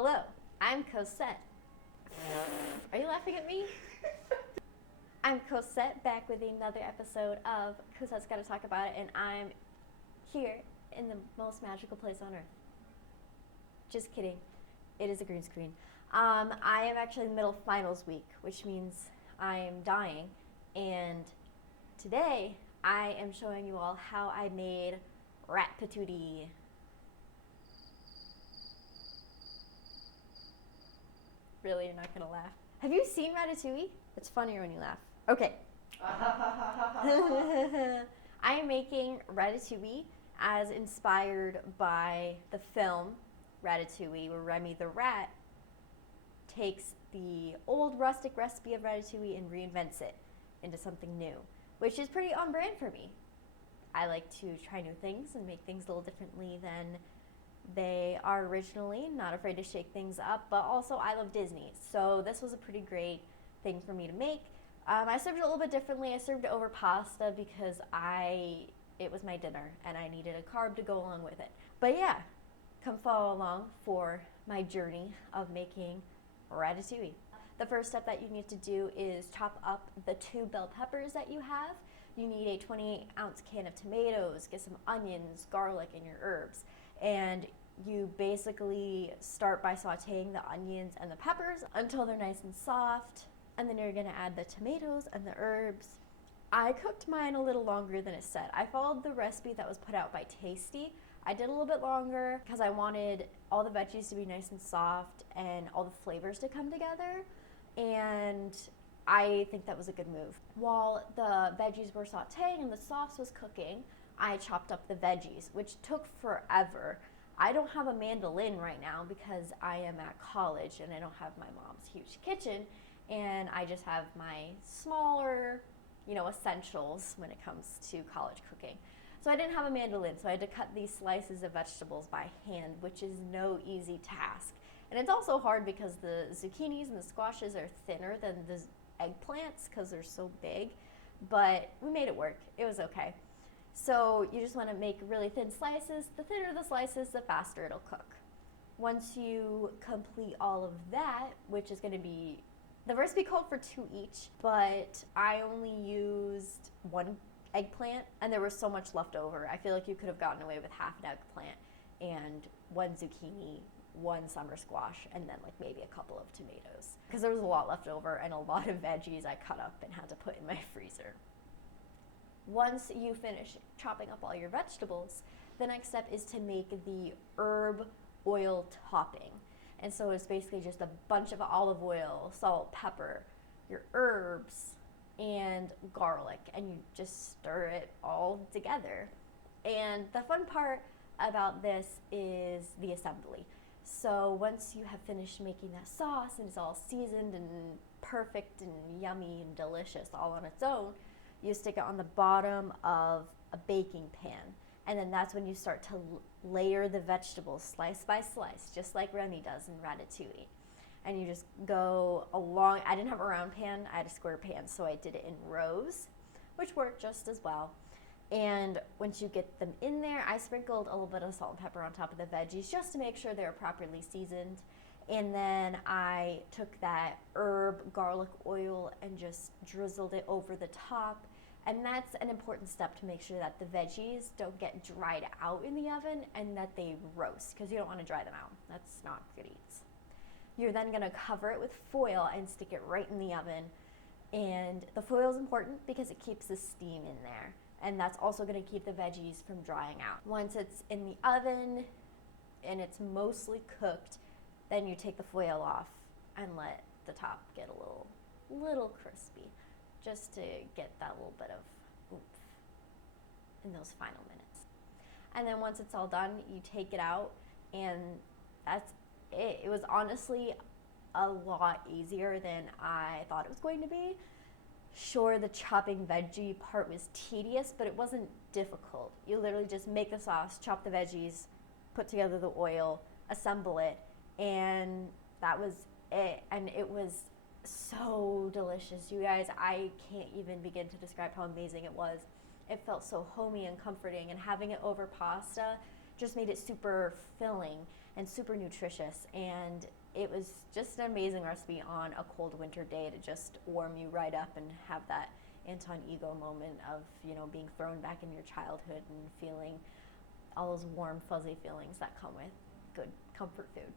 Hello, I'm Cosette. Are you laughing at me? I'm Cosette, back with another episode of Cosette's Gotta Talk About It, and I'm here in the most magical place on earth. Just kidding. It is a green screen. I am actually in the middle of finals week, which means I am dying, and today I am showing you all how I made Ratatouille. Really, you're not gonna laugh? Have you seen Ratatouille? It's funnier when you laugh. Okay. I am making Ratatouille as inspired by the film Ratatouille, where Remy the rat takes the old rustic recipe of Ratatouille and reinvents it into something new, which is pretty on brand for me. I like to try new things and make things a little differently than they are originally, not afraid to shake things up, but also I love Disney, so this was a pretty great thing for me to make. I served it a little bit differently. I served it over pasta because it was my dinner and I needed a carb to go along with it. But yeah, come follow along for my journey of making Ratatouille. The first step that you need to do is chop up the 2 bell peppers that you have. You need a 28-ounce can of tomatoes, get some onions, garlic, and your herbs. And you basically start by sauteing the onions and the peppers until they're nice and soft. And then you're gonna add the tomatoes and the herbs. I cooked mine a little longer than it said. I followed the recipe that was put out by Tasty. I did a little bit longer because I wanted all the veggies to be nice and soft and all the flavors to come together. And I think that was a good move. While the veggies were sauteing and the sauce was cooking, I chopped up the veggies, which took forever. I don't have a mandolin right now because I am at college and I don't have my mom's huge kitchen, and I just have my smaller, essentials when it comes to college cooking. So I didn't have a mandolin, so I had to cut these slices of vegetables by hand, which is no easy task. And it's also hard because the zucchinis and the squashes are thinner than the eggplants because they're so big, but we made it work. It was okay. So you just want to make really thin slices. The thinner the slices, the faster it'll cook. Once you complete all of that, which is going to be, the recipe called for 2 each, but I only used 1 eggplant and there was so much left over. I feel like you could have gotten away with half an eggplant and 1 zucchini, 1 summer squash, and then maybe a couple of tomatoes. Because there was a lot left over and a lot of veggies I cut up and had to put in my freezer. Once you finish chopping up all your vegetables, the next step is to make the herb oil topping. And so it's basically just a bunch of olive oil, salt, pepper, your herbs, and garlic, and you just stir it all together. And the fun part about this is the assembly. So once you have finished making that sauce and it's all seasoned and perfect and yummy and delicious all on its own, you stick it on the bottom of a baking pan. And then that's when you start to layer the vegetables slice by slice, just like Remy does in Ratatouille. And you just go along. I didn't have a round pan, I had a square pan, so I did it in rows, which worked just as well. And once you get them in there, I sprinkled a little bit of salt and pepper on top of the veggies just to make sure they were properly seasoned. And then I took that herb garlic oil and just drizzled it over the top. And that's an important step to make sure that the veggies don't get dried out in the oven and that they roast, because you don't want to dry them out. That's not good eats. You're then going to cover it with foil and stick it right in the oven. And the foil is important because it keeps the steam in there. And that's also going to keep the veggies from drying out. Once it's in the oven and it's mostly cooked, then you take the foil off and let the top get a little crispy, just to get that little bit of oomph in those final minutes. And then once it's all done, you take it out, and that's it. It was honestly a lot easier than I thought it was going to be. Sure, the chopping veggie part was tedious, but it wasn't difficult. You literally just make the sauce, chop the veggies, put together the oil, assemble it, and that was it. And it was so delicious. You guys, I can't even begin to describe how amazing it was. It felt so homey and comforting, and having it over pasta just made it super filling. and super nutritious. And it was just an amazing recipe on a cold winter day to just warm you right up and have that Anton Ego moment of, you know, being thrown back in your childhood and feeling all those warm, fuzzy feelings that come with good comfort food.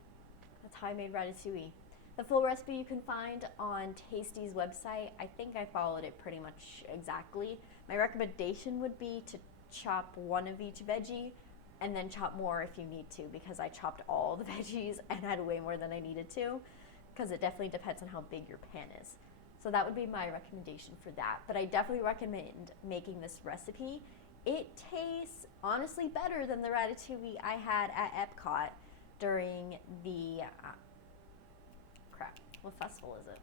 That's how I made ratatouille. The full recipe you can find on Tasty's website. I think I followed it pretty much exactly. My recommendation would be to chop one of each veggie and then chop more if you need to, because I chopped all the veggies and had way more than I needed to, because it definitely depends on how big your pan is. So that would be my recommendation for that. But I definitely recommend making this recipe. It tastes honestly better than the ratatouille I had at Epcot during the, what festival is it?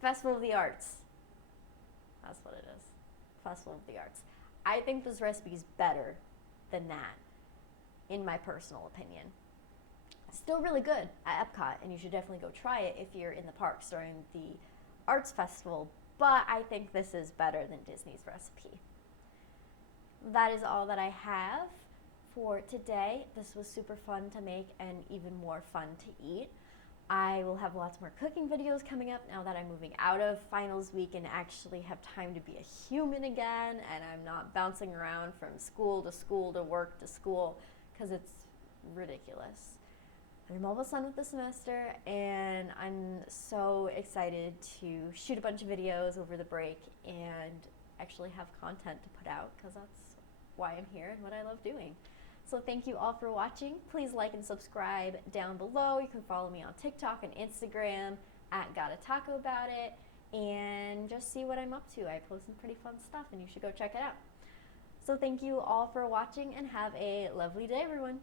Festival of the Arts. That's what it is. Festival of the Arts. I think this recipe is better than that, in my personal opinion. Still really good at Epcot, and you should definitely go try it if you're in the parks during the Arts Festival, but I think this is better than Disney's recipe. That is all that I have for today. This was super fun to make and even more fun to eat. I will have lots more cooking videos coming up now that I'm moving out of finals week and actually have time to be a human again, and I'm not bouncing around from school to school to work to school, because it's ridiculous. I'm almost done with the semester, and I'm so excited to shoot a bunch of videos over the break and actually have content to put out, because that's why I'm here and what I love doing. So thank you all for watching. Please like and subscribe down below. You can follow me on TikTok and Instagram at Got a Taco About It, and just see what I'm up to. I post some pretty fun stuff, and you should go check it out. So thank you all for watching, and have a lovely day, everyone.